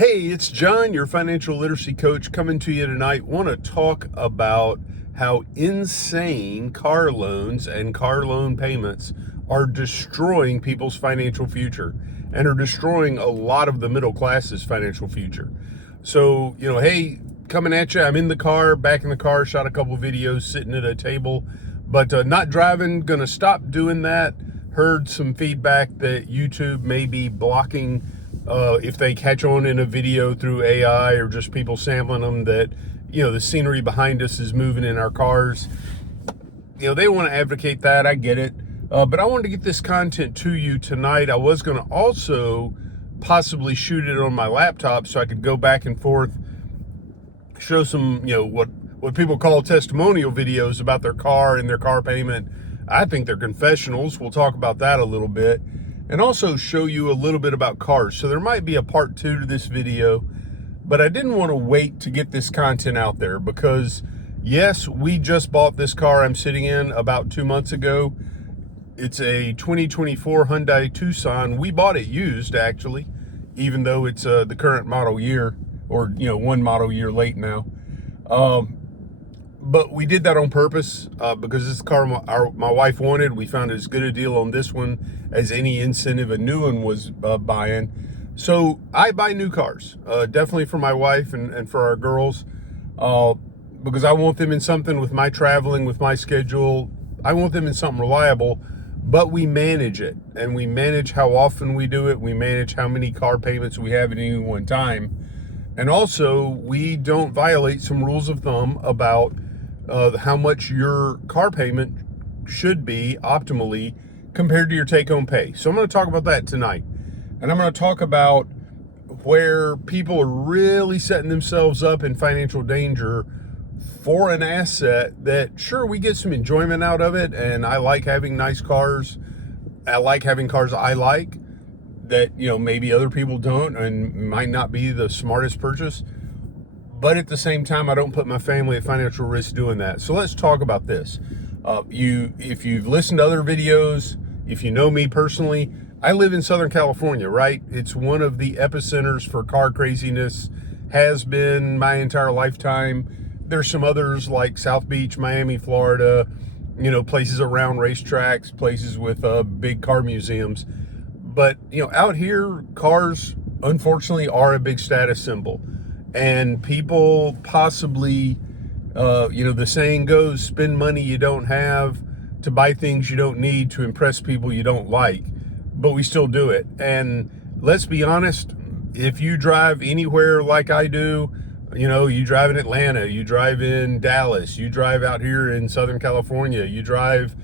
Hey, it's John, your financial literacy coach, coming to you tonight. Want to talk about how insane car loans and car loan payments are destroying people's financial future and are destroying a lot of the middle class's financial future. So, hey, coming at you. I'm in the car, back in the car, shot a couple videos sitting at a table, but not driving. Gonna stop doing that. Heard some feedback that YouTube may be blocking if they catch on in a video through AI or just people sampling them, that the scenery behind us is moving in our cars. They want to advocate that. I get it. But I wanted to get this content to you tonight. I was going to also possibly shoot it on my laptop so I could go back and forth, show some, what people call testimonial videos about their car and their car payment. I think they're confessionals. We'll talk about that a little bit. And also show you a little bit about cars. So there might be a part 2 to this video, but I didn't want to wait to get this content out there because, yes, we just bought this car I'm sitting in about 2 months ago. It's a 2024 Hyundai Tucson. We bought it used, actually, even though it's the current model year, or, one model year late now. But we did that on purpose because this car my wife wanted. We found as good a deal on this one as any incentive a new one was buying. So I buy new cars, definitely for my wife and for our girls, because I want them in something with my traveling, with my schedule. I want them in something reliable, but we manage it, and we manage how often we do it. We manage how many car payments we have at any one time. And also, we don't violate some rules of thumb about how much your car payment should be optimally compared to your take-home pay. So I'm going to talk about that tonight. And I'm going to talk about where people are really setting themselves up in financial danger for an asset that, sure, we get some enjoyment out of it. And I like having nice cars. I like having cars I like that, maybe other people don't and might not be the smartest purchase. But at the same time, I don't put my family at financial risk doing that. So let's talk about this. If you've listened to other videos, if you know me personally, I live in Southern California, right? It's one of the epicenters for car craziness, has been my entire lifetime. There's some others like South Beach, Miami, Florida, places around racetracks, places with big car museums. But, out here, cars, unfortunately, are a big status symbol. And people possibly, the saying goes, spend money you don't have to buy things you don't need to impress people you don't like. But we still do it. And let's be honest, if you drive anywhere like I do, you drive in Atlanta, you drive in Dallas, you drive out here in Southern California, you drive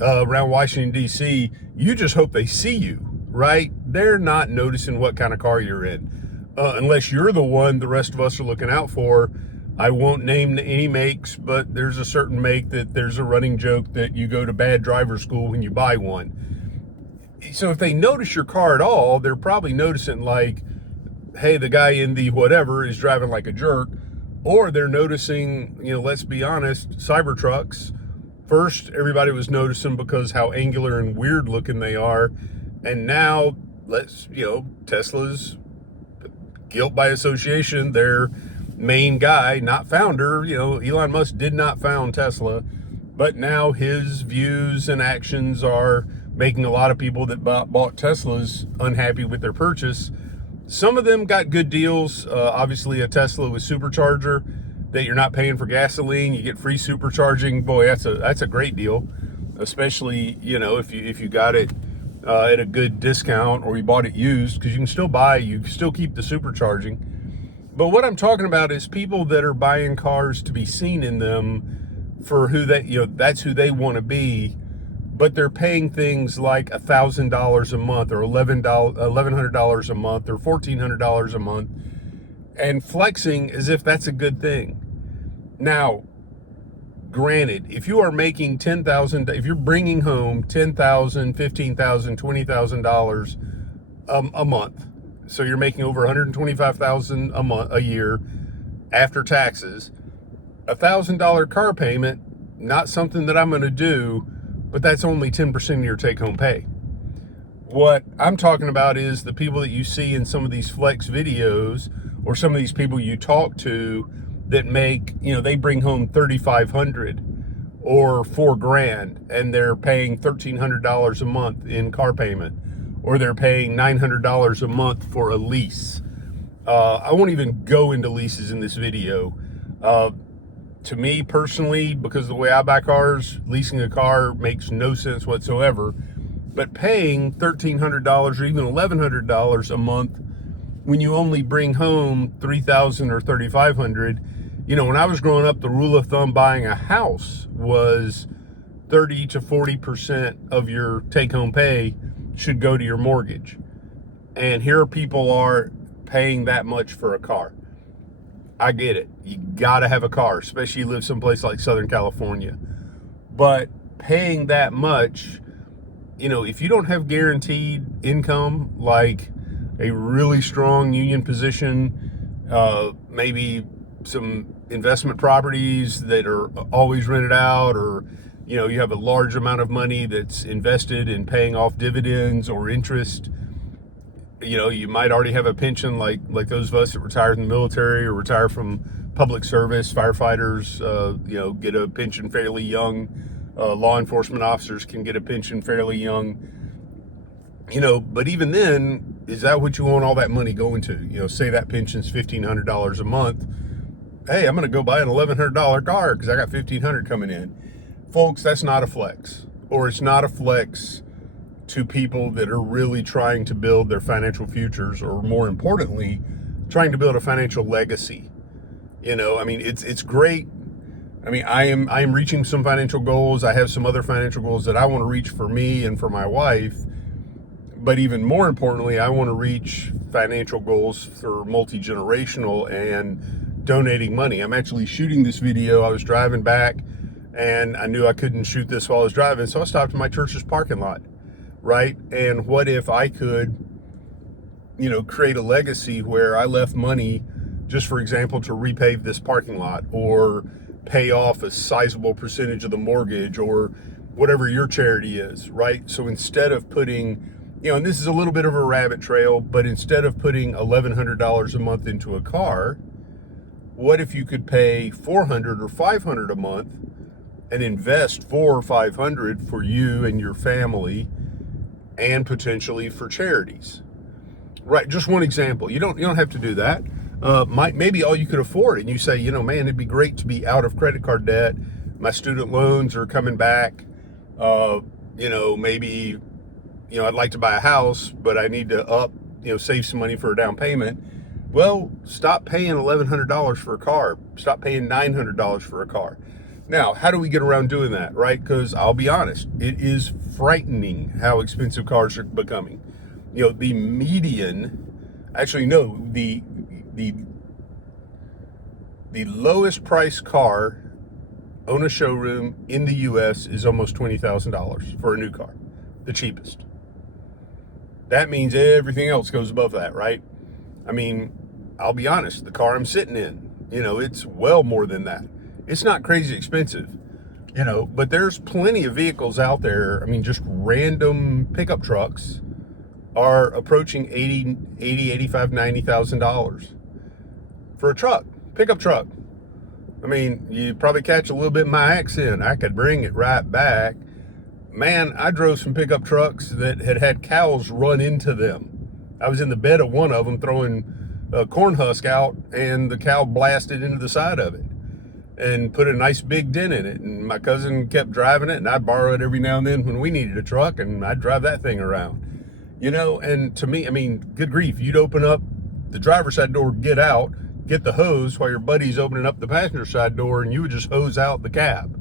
around Washington, D.C., you just hope they see you, right? They're not noticing what kind of car you're in. Unless you're the one the rest of us are looking out for. I won't name any makes, but there's a certain make that there's a running joke that you go to bad driver school when you buy one. So if they notice your car at all, they're probably noticing like, hey, the guy in the whatever is driving like a jerk. Or they're noticing, let's be honest, Cybertrucks. First, everybody was noticing because how angular and weird looking they are. And now, Tesla's guilt by association, their main guy, not founder, Elon Musk did not found Tesla, but now his views and actions are making a lot of people that bought Teslas unhappy with their purchase. Some of them got good deals. Obviously, a Tesla with supercharger that you're not paying for gasoline, you get free supercharging. Boy, that's a great deal, especially if you got it at a good discount, or you bought it used, because you can still keep the supercharging. But what I'm talking about is people that are buying cars to be seen in them for who that's who they want to be, but they're paying things like $1,000 a month, or $1,100 a month, or $1,400 a month, and flexing as if that's a good thing. Now, granted, if you are making if you're bringing home $10,000, $15,000, $20,000 a month, so you're making over $125,000 a year after taxes, $1,000 car payment, not something that I'm going to do, but that's only 10% of your take-home pay. What I'm talking about is the people that you see in some of these flex videos, or some of these people you talk to that make, they bring home 3,500 or $4,000, and they're paying $1,300 a month in car payment, or they're paying $900 a month for a lease. I won't even go into leases in this video. To me personally, because of the way I buy cars, leasing a car makes no sense whatsoever. But paying $1,300 or even $1,100 a month when you only bring home $3,000 or $3,500, when I was growing up, the rule of thumb buying a house was 30 to 40% of your take-home pay should go to your mortgage. And here people are paying that much for a car. I get it. You got to have a car, especially you live someplace like Southern California. But paying that much, if you don't have guaranteed income, like a really strong union position, maybe some investment properties that are always rented out, or, you have a large amount of money that's invested in paying off dividends or interest. You might already have a pension, like those of us that retired in the military or retire from public service. Firefighters, get a pension fairly young. Law enforcement officers can get a pension fairly young. But even then, is that what you want all that money going to? Say that pension's $1,500 a month. Hey, I'm going to go buy an $1,100 car because I got $1,500 coming in. Folks, that's not a flex. Or it's not a flex to people that are really trying to build their financial futures, or more importantly, trying to build a financial legacy. It's great. I am reaching some financial goals. I have some other financial goals that I want to reach for me and for my wife. But even more importantly, I want to reach financial goals for multi-generational and donating money. I'm actually shooting this video. I was driving back and I knew I couldn't shoot this while I was driving, so I stopped in my church's parking lot. Right? And what if I could, create a legacy where I left money, just for example, to repave this parking lot, or pay off a sizable percentage of the mortgage, or whatever your charity is, right? So instead of putting, and this is a little bit of a rabbit trail, but instead of putting $1,100 a month into a car, what if you could pay $400 or $500 a month and invest $400 or $500 for you and your family, and potentially for charities? Right, just one example. You don't have to do that. Maybe all you could afford, and you say, man, it'd be great to be out of credit card debt. My student loans are coming back. Maybe, I'd like to buy a house, but I need to save some money for a down payment. Well, stop paying $1,100 for a car. Stop paying $900 for a car. Now, how do we get around doing that, right? Because I'll be honest, it is frightening how expensive cars are becoming. The median, actually no, the lowest price car on a showroom in the U.S. is almost $20,000 for a new car, the cheapest. That means everything else goes above that, right? I'll be honest, the car I'm sitting in, it's well more than that. It's not crazy expensive, but there's plenty of vehicles out there. Just random pickup trucks are approaching $80,000, $85,000, $90,000 for a truck, pickup truck. You probably catch a little bit of my accent. I could bring it right back. Man, I drove some pickup trucks that had cows run into them. I was in the bed of one of them throwing a corn husk out, and the cow blasted into the side of it and put a nice big dent in it. And my cousin kept driving it, and I'd borrow it every now and then when we needed a truck, and I'd drive that thing around. And to me, good grief, you'd open up the driver's side door, get out, get the hose while your buddy's opening up the passenger side door, and you would just hose out the cab.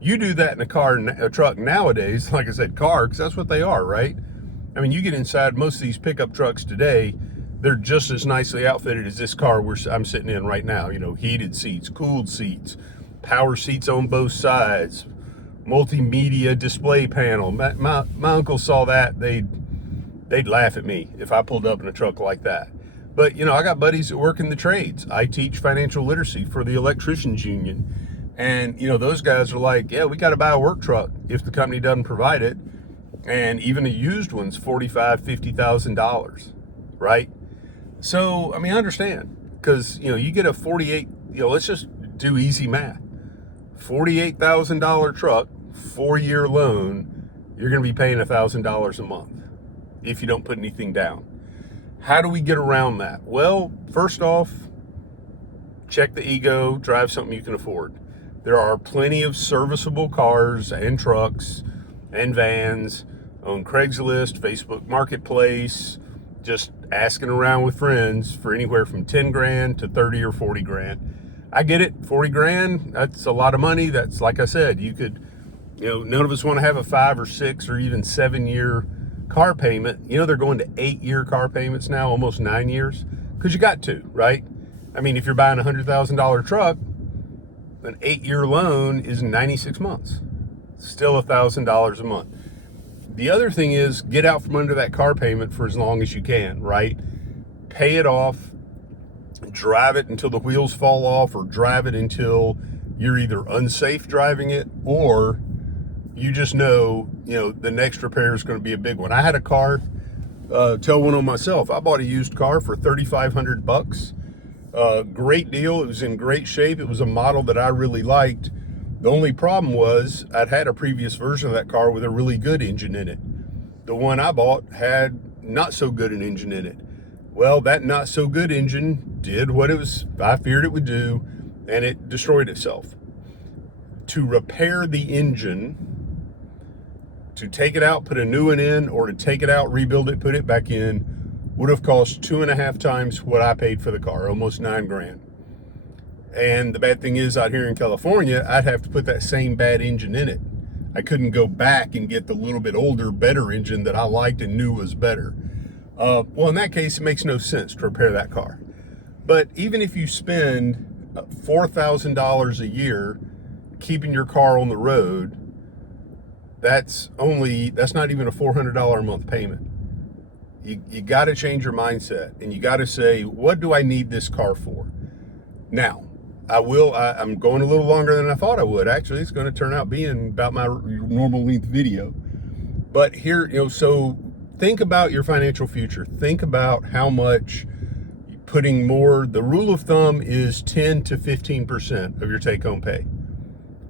You do that in a truck nowadays, like I said, car, because that's what they are, right? You get inside most of these pickup trucks today, they're just as nicely outfitted as this car I'm sitting in right now. Heated seats, cooled seats, power seats on both sides, multimedia display panel. My uncle saw that, they'd laugh at me if I pulled up in a truck like that. But, I got buddies that work in the trades. I teach financial literacy for the electricians union. And, those guys are like, yeah, we got to buy a work truck if the company doesn't provide it. And even a used one's $45,000-$50,000, right? So, I mean, I understand, because, you get a 48, let's just do easy math. $48,000 truck, 4-year loan, you're going to be paying $1,000 a month if you don't put anything down. How do we get around that? Well, first off, check the ego, drive something you can afford. There are plenty of serviceable cars and trucks and vans on Craigslist, Facebook Marketplace, just asking around with friends for anywhere from 10 grand to 30 or 40 grand. I get it, 40 grand, that's a lot of money. That's, like I said, you could, none of us want to have a 5 or 6 or even 7-year car payment. They're going to 8-year car payments now, almost 9 years, because you got to, right? I mean, if you're buying a $100,000 truck, an 8-year loan is 96 months. Still $1,000 a month. The other thing is, get out from under that car payment for as long as you can, right? Pay it off, drive it until the wheels fall off, or drive it until you're either unsafe driving it, or you just know, the next repair is going to be a big one. I had a car, tell one on myself. I bought a used car for $3,500. Great deal. It was in great shape. It was a model that I really liked. The only problem was I'd had a previous version of that car with a really good engine in it. The one I bought had not so good an engine in it. Well, that not so good engine did what I feared it would do, and it destroyed itself. To repair the engine, to take it out, put a new one in, or to take it out, rebuild it, put it back in, would have cost 2.5 times what I paid for the car, almost 9 grand. And the bad thing is, out here in California, I'd have to put that same bad engine in it. I couldn't go back and get the little bit older, better engine that I liked and knew was better. Well, in that case, it makes no sense to repair that car. But even if you spend $4,000 a year keeping your car on the road, that's not even a $400 a month payment. You got to change your mindset, and you got to say, what do I need this car for? Now, I'm going a little longer than I thought I would. Actually, it's going to turn out being about my normal length video. But here, so think about your financial future. Think about how much putting more. The rule of thumb is 10 to 15% of your take-home pay,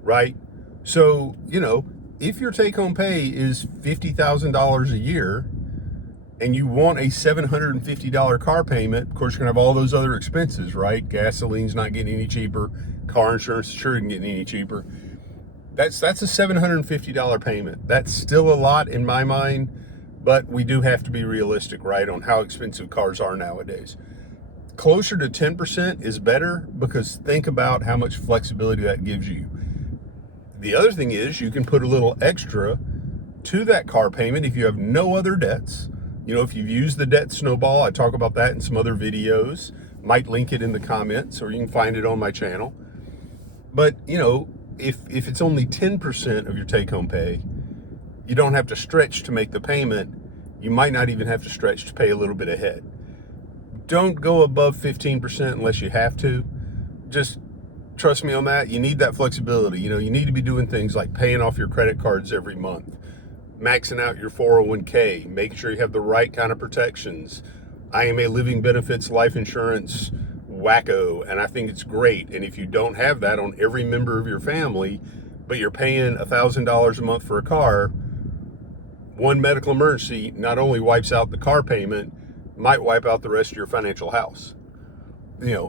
right? So, if your take-home pay is $50,000 a year, and you want a $750 car payment, of course, you're going to have all those other expenses, right? Gasoline's not getting any cheaper. Car insurance sure isn't getting any cheaper. That's a $750 payment. That's still a lot in my mind, but we do have to be realistic, right, on how expensive cars are nowadays. Closer to 10% is better, because think about how much flexibility that gives you. The other thing is, you can put a little extra to that car payment if you have no other debts. If you've used the debt snowball, I talk about that in some other videos. Might link it in the comments, or you can find it on my channel. But, if it's only 10% of your take-home pay, you don't have to stretch to make the payment. You might not even have to stretch to pay a little bit ahead. Don't go above 15% unless you have to. Just trust me on that. You need that flexibility. You need to be doing things like paying off your credit cards every month, maxing out your 401k, making sure you have the right kind of protections. I am a living benefits life insurance wacko, and I think it's great. And if you don't have that on every member of your family, but you're paying $1,000 a month for a car, one medical emergency not only wipes out the car payment, might wipe out the rest of your financial house.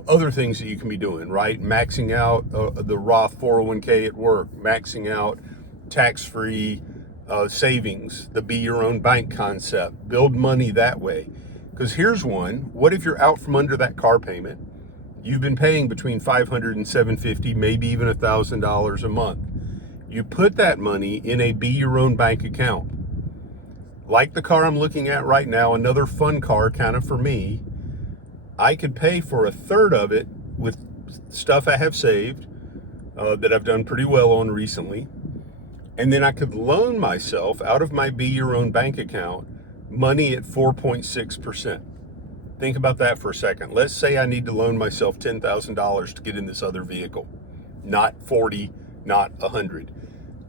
Other things that you can be doing, right? Maxing out the Roth 401k at work, maxing out tax-free savings, the be your own bank concept, build money that way. Because here's one: what if you're out from under that car payment? You've been paying between $500 and $750, maybe even $1,000 a month. You put that money in a be your own bank account. Like the car I'm looking at right now, another fun car kind of for me. I could pay for a third of it with stuff I have saved that I've done pretty well on recently. And then I could loan myself out of my Be Your Own bank account money at 4.6%. Think about that for a second. Let's say I need to loan myself $10,000 to get in this other vehicle. Not 40, not 100.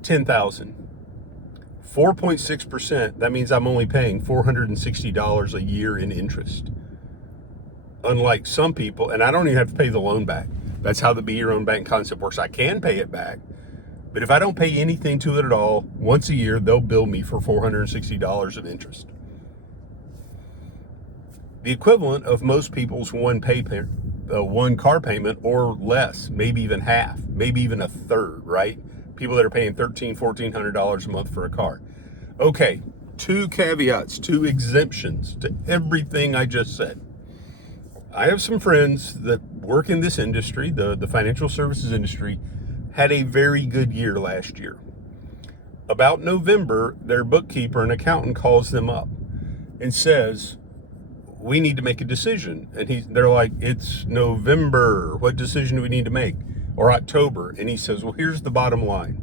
10,000. 4.6%, that means I'm only paying $460 a year in interest. Unlike some people, and I don't even have to pay the loan back. That's how the Be Your Own Bank concept works. I can pay it back, but if I don't pay anything to it at all, once a year, they'll bill me for $460 of interest. The equivalent of most people's one car payment or less, maybe even half, maybe even a third, right? People that are paying $1,300, $1,400 a month for a car. Okay, 2 caveats, 2 exemptions to everything I just said. I have some friends that work in this industry, the financial services industry, had a very good year last year. About November, their bookkeeper and accountant calls them up and says, we need to make a decision. And they're like, it's November. What decision do we need to make? Or October. And he says, well, here's the bottom line.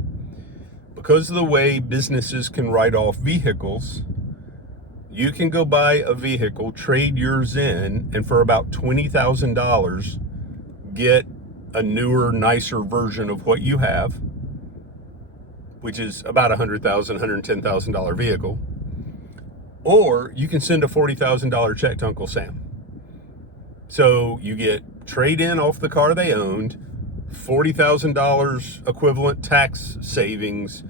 Because of the way businesses can write off vehicles, you can go buy a vehicle, trade yours in, and for about $20,000, get a newer, nicer version of what you have, which is about $100,000, $110,000 vehicle. Or you can send a $40,000 check to Uncle Sam. So you get trade-in off the car they owned, $40,000 equivalent tax savings,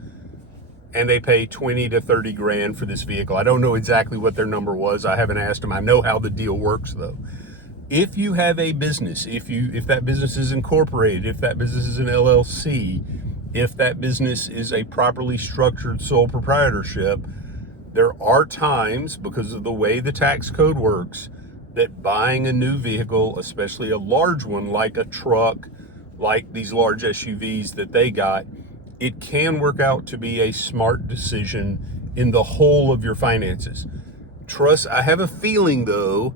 and they pay 20 to 30 grand for this vehicle. I don't know exactly what their number was. I haven't asked them. I know how the deal works though. If you have a business, if that business is incorporated, if that business is an LLC, if that business is a properly structured sole proprietorship, there are times, because of the way the tax code works, that buying a new vehicle, especially a large one like a truck, like these large SUVs that they got, it can work out to be a smart decision in the whole of your finances. I have a feeling though,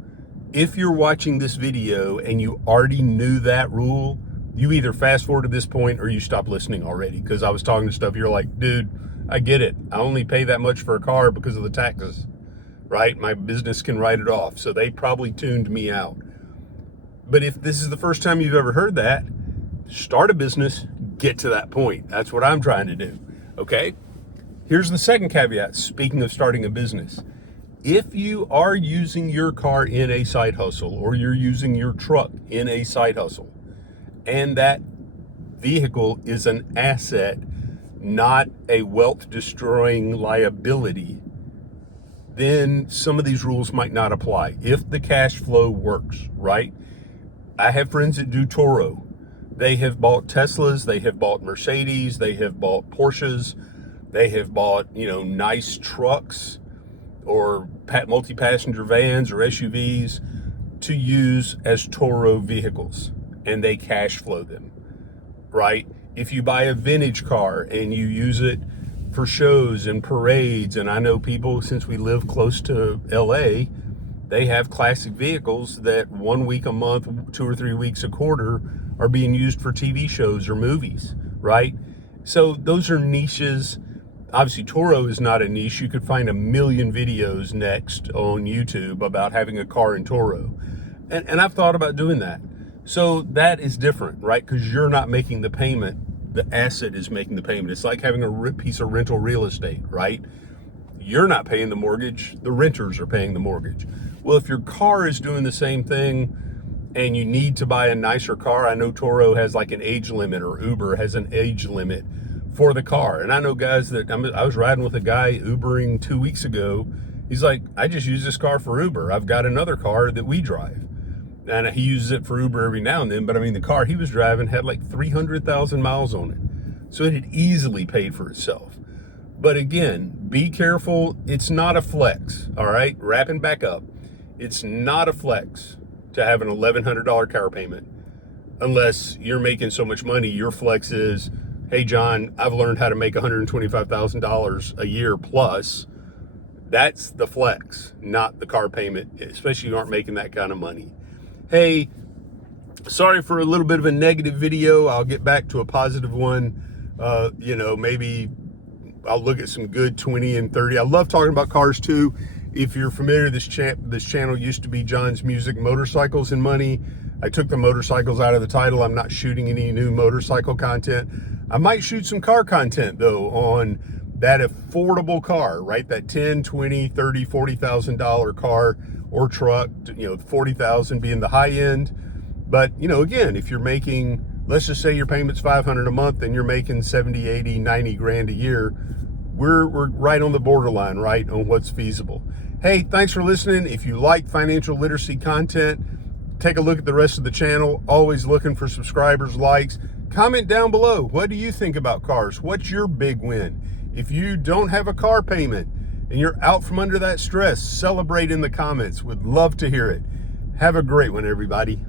if you're watching this video and you already knew that rule, you either fast forward to this point or you stop listening already. Because I was talking to stuff, you're like, dude, I get it. I only pay that much for a car because of the taxes, right? My business can write it off. So they probably tuned me out. But if this is the first time you've ever heard that, start a business, get to that point. That's what I'm trying to do, okay? Here's the second caveat, speaking of starting a business. If you are using your car in a side hustle, or you're using your truck in a side hustle, and that vehicle is an asset, not a wealth-destroying liability, then some of these rules might not apply if the cash flow works, right? I have friends that do Turo. They have bought Teslas, they have bought Mercedes, they have bought Porsches, they have bought, nice trucks or multi-passenger vans or SUVs to use as Turo vehicles, and they cash flow them, right? If you buy a vintage car and you use it for shows and parades, and I know people, since we live close to LA, they have classic vehicles that 1 week a month, 2 or 3 weeks a quarter are being used for TV shows or movies, right? So those are niches. Obviously, Turo is not a niche. You could find a million videos next on YouTube about having a car in Turo. And I've thought about doing that. So that is different, right? Because you're not making the payment. The asset is making the payment. It's like having a piece of rental real estate, right? You're not paying the mortgage. The renters are paying the mortgage. Well, if your car is doing the same thing and you need to buy a nicer car, I know Turo has like an age limit, or Uber has an age limit for the car. And I know guys that, I was riding with a guy Ubering 2 weeks ago. He's like, I just use this car for Uber. I've got another car that we drive. And he uses it for Uber every now and then. But I mean, the car he was driving had like 300,000 miles on it. So it had easily paid for itself. But again, be careful. It's not a flex, all right? Wrapping back up. It's not a flex to have an $1,100 car payment unless you're making so much money. Your flex is, hey, John, I've learned how to make $125,000 a year plus. That's the flex, not the car payment, especially if you aren't making that kind of money. Hey, sorry for a little bit of a negative video. I'll get back to a positive one. Maybe I'll look at some good 20 and 30. I love talking about cars too. If you're familiar, this channel used to be John's Music, Motorcycles, and Money. I took the motorcycles out of the title. I'm not shooting any new motorcycle content. I might shoot some car content though on that affordable car, right? That 10, 20, 30, $40,000 car or truck, 40,000 being the high end. But, again, if you're making, let's just say your payment's 500 a month and you're making 70, 80, 90 grand a year, we're right on the borderline, right, on what's feasible. Hey, thanks for listening. If you like financial literacy content, take a look at the rest of the channel. Always looking for subscribers, likes. Comment down below. What do you think about cars? What's your big win? If you don't have a car payment and you're out from under that stress, celebrate in the comments. Would love to hear it. Have a great one, everybody.